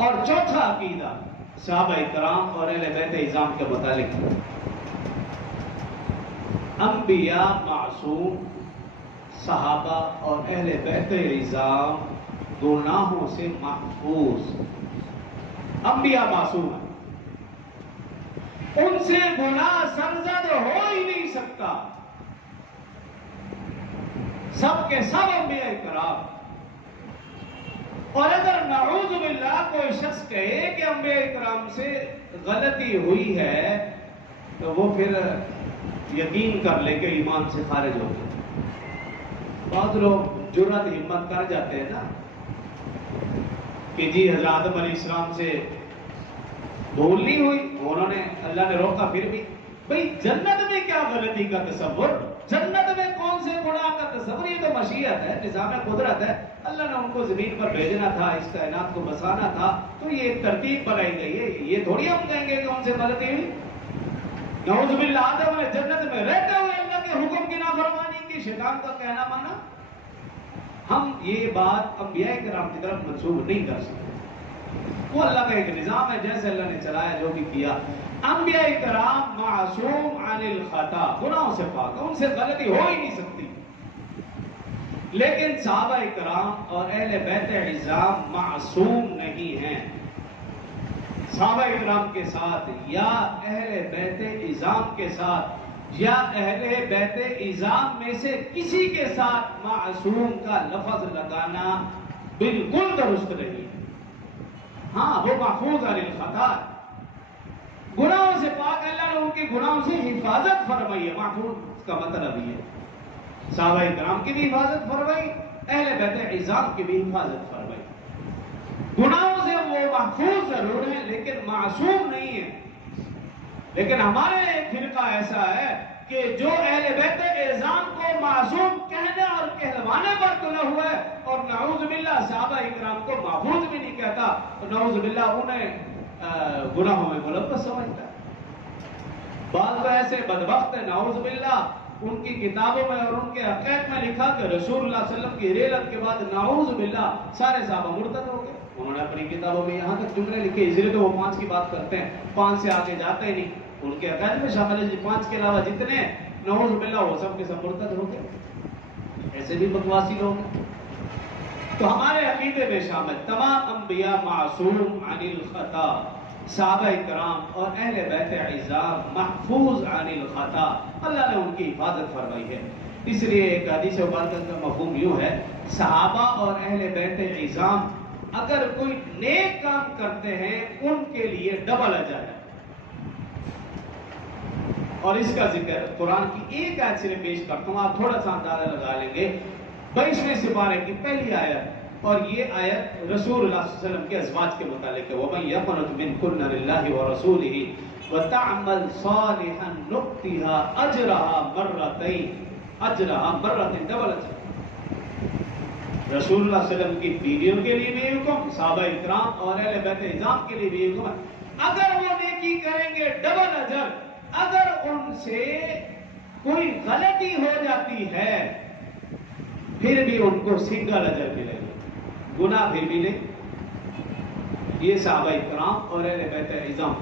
اور چوتھا عقیدہ صحابہ کرام اور اہل بیت اعظام کے متعلق، انبیاء معصوم، صحابہ اور اہل بیت اعظام گناہوں سے محفوظ۔ انبیاء معصوم ہیں، ان سے گناہ سرزد ہو ہی نہیں سکتا۔ سب کے سب انبیاء کرام، اور اگر نعوذ باللہ کوئی شخص کہے کہ انبیاء کرام سے غلطی ہوئی ہے تو وہ پھر یقین کر لے کہ ایمان سے خارج ہو گئے۔ بعض لوگ جرأت ہمت کر جاتے ہیں نا کہ جی حضرت آدم علیہ السلام سے بھول نہیں ہوئی، انہوں نے، اللہ نے روکا پھر بھی۔ بھئی جنت میں کیا غلطی کا تصور، جنت میں کون سے گناہ کا تصور، یہ تو مشیت ہے، نظام قدرت ہے۔ اللہ نے ان کو زمین پر بھیجنا تھا، اس کائنات کو بسانا تھا، تو یہ ایک ترتیب بنائی گئی ہے۔ یہ تھوڑی ہم کہیں گے کہ ان سے غلطی ہوئی۔ نعوذ باللہ آدم نے جنت میں رہتے ہوئے اللہ کے حکم کی نافرمانی کی، شیطان کا کہنا مانا۔ ہم یہ بات انبیاء کرام کی طرف منسوب نہیں کر سکتے، وہ اللہ کا ایک نظام ہے، جیسے اللہ نے چلایا جو بھی کیا۔ انبیاء کرام معصوم عن الخطا، گناہوں سے پاک، ان سے غلطی ہو ہی نہیں سکتی۔ لیکن صحابہ کرام اور اہل بیت اعظام معصوم نہیں ہیں۔ صحابہ کرام کے ساتھ یا اہل بیت اعظام کے ساتھ یا اہل بیت اعظام میں سے کسی کے ساتھ معصوم کا لفظ لگانا بالکل درست نہیں ہے۔ ہاں، وہ محفوظ عن الخطا، گناہوں سے پاک، اللہ نے ان کے گناہوں سے حفاظت فرمائی ہے۔ محفوظ کا مطلب یہ ہے صحابہ کرام کی بھی حفاظت فرمائی، اہل بیت اعظام کی بھی حفاظت فرمائی۔ گناہوں سے وہ محفوظ ضرور ہیں لیکن معصوم نہیں ہے۔ لیکن ہمارے ایک فرقہ ایسا ہے کہ جو اہل بیت اعظام کو معصوم کہنے اور کہلوانے پر تلا ہوا ہے، اور نعوذ باللہ صحابہ کرام کو محفوظ بھی نہیں کہتا، تو نعوذ باللہ انہیں گناہوں میں ملوث سمجھتا ہے۔ بعض تو ایسے بدبخت ہیں نعوذ باللہ، ان کی کتابوں میں اور ان کے عقائد میں لکھا کہ رسول اللہ صلی اللہ علیہ وسلم کی ریلت کے بعد نعوذ باللہ سارے صحابہ مرتد ہو گئے۔ انہوں نے اپنی کتابوں میں یہاں تک جملے لکھے، اس لیے تو وہ 5 کی بات کرتے ہیں، 5 سے آگے جاتے ہی نہیں۔ ان کے عقائد میں شامل ہے 5 کے علاوہ جتنے نعوذ باللہ وہ سب کے سب مرتد ہو گئے۔ ایسے بھی بکواسی لوگ ہیں۔ تو ہمارے عقیدے میں شامل تمام انبیاء معصوم عن الخطا، صحابہ کرام اور اہل بیت اعظام محفوظ عن الخطا، اللہ نے ان کی حفاظت فرمائی ہے۔ اس لیے ایک حدیث مبارکہ کا مفہوم یوں ہے، صحابہ اور اہل بیت اعظام اگر کوئی نیک کام کرتے ہیں ان کے لیے ڈبل اجر ہے۔ اور اس کا ذکر قرآن کی ایک آیت سے پیش کرتا ہوں، آپ تھوڑا سا اندازہ لگا لیں گے۔ 22ویں سپارے کی پہلی آیت، اور یہ آیت رسول اللہ صلی اللہ علیہ وسلم کے ازواج کے متعلق ہے۔ وَمَن يَقْنُتْ مِنكُنَّ لِلَّهِ وَرَسُولِهِ وَتَعْمَلْ صَالِحًا نُؤْتِهَا أَجْرَهَا مَرَّتَيْنِ، ڈبل اجر۔ رسول اللہ صلی اللہ علیہ وسلم کی بیویوں کے لیے بھی حکم، صحابہ کرام اور اہل بیت اعظام کے لیے بھی حکم ہے، اگر وہ نیکی کریں گے ڈبل اجر، اگر ان سے کوئی غلطی ہو جاتی ہے پھر بھی ان کو سنگل اجر ملے گا، گناہ پھر بھی نہیں۔ یہ صحابہ کرام اور اہل بیت اعظام